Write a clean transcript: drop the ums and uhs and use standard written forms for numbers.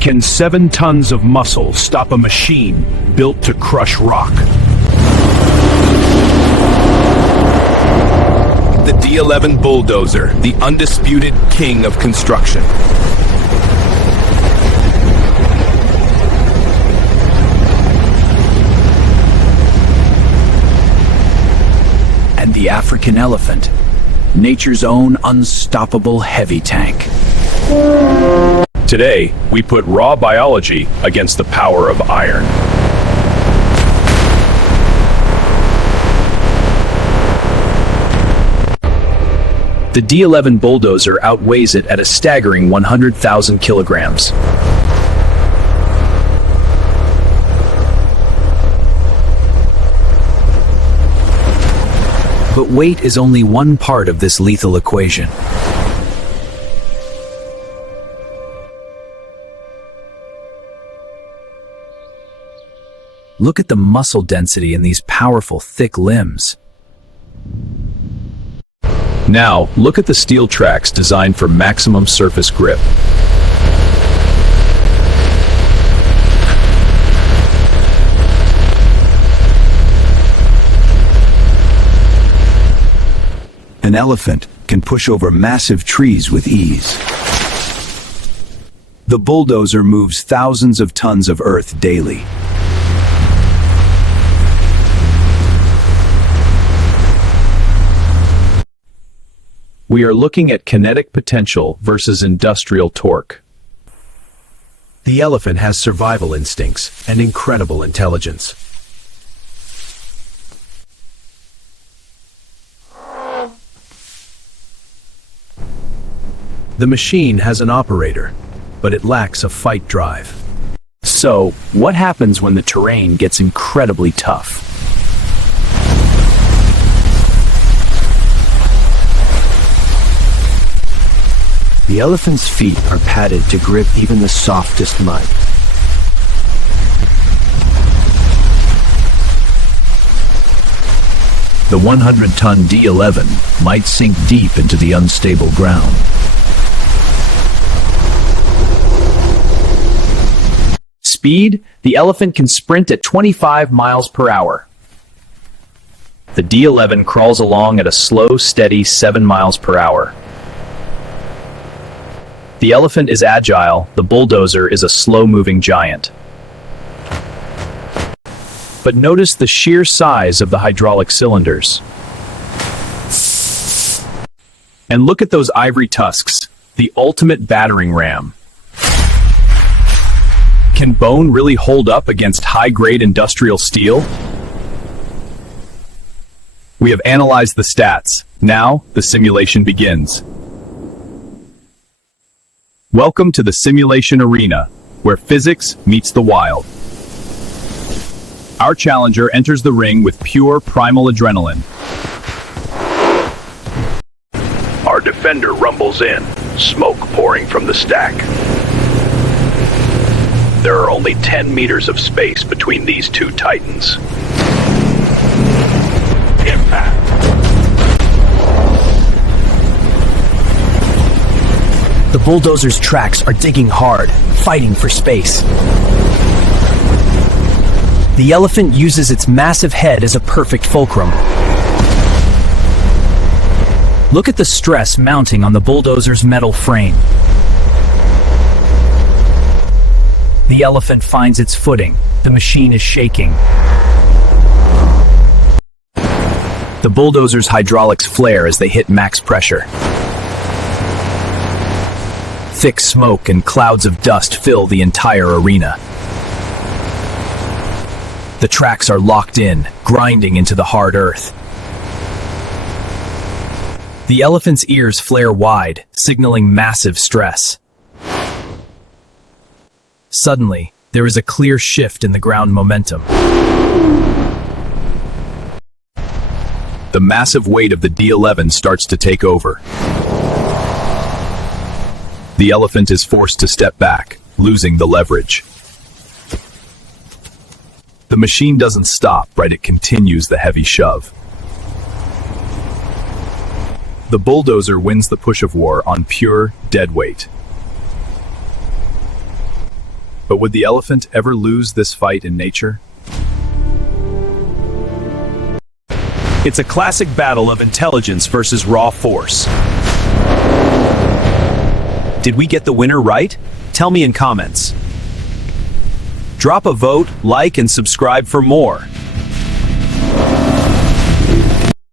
Can 7 tons of muscle stop a machine built to crush rock? The D11 Bulldozer, the undisputed king of construction. And the African elephant, nature's own unstoppable heavy tank. Today, we put raw biology against the power of iron. The D11 Bulldozer outweighs it at a staggering 100,000 kilograms. But weight is only one part of this lethal equation. Look at the muscle density in these powerful, thick limbs. Now, look at the steel tracks designed for maximum surface grip. An elephant can push over massive trees with ease. The bulldozer moves thousands of tons of earth daily. We are looking at kinetic potential versus industrial torque. The elephant has survival instincts and incredible intelligence. The machine has an operator, but it lacks a fight drive. So, what happens when the terrain gets incredibly tough? The elephant's feet are padded to grip even the softest mud. The 100-ton D11 might sink deep into the unstable ground. Speed, the elephant can sprint at 25 miles per hour. The D11 crawls along at a slow, steady 7 miles per hour. The elephant is agile, the bulldozer is a slow-moving giant. But notice the sheer size of the hydraulic cylinders. And look at those ivory tusks, the ultimate battering ram. Can bone really hold up against high-grade industrial steel? We have analyzed the stats. Now, the simulation begins. Welcome to the simulation arena, where physics meets the wild. Our challenger enters the ring with pure primal adrenaline. Our defender rumbles in, smoke pouring from the stack. There are only 10 meters of space between these two titans. Impact. The bulldozer's tracks are digging hard, fighting for space. The elephant uses its massive head as a perfect fulcrum. Look at the stress mounting on the bulldozer's metal frame. The elephant finds its footing. The machine is shaking. The bulldozer's hydraulics flare as they hit max pressure. Thick smoke and clouds of dust fill the entire arena. The tracks are locked in, grinding into the hard earth. The elephant's ears flare wide, signaling massive stress. Suddenly, there is a clear shift in the ground momentum. The massive weight of the D11 starts to take over. The elephant is forced to step back, losing the leverage. The machine doesn't stop, right? It continues the heavy shove. The bulldozer wins the push of war on pure dead weight. But would the elephant ever lose this fight in nature? It's a classic battle of intelligence versus raw force. Did we get the winner right? Tell me in comments. Drop a vote, like, and subscribe for more.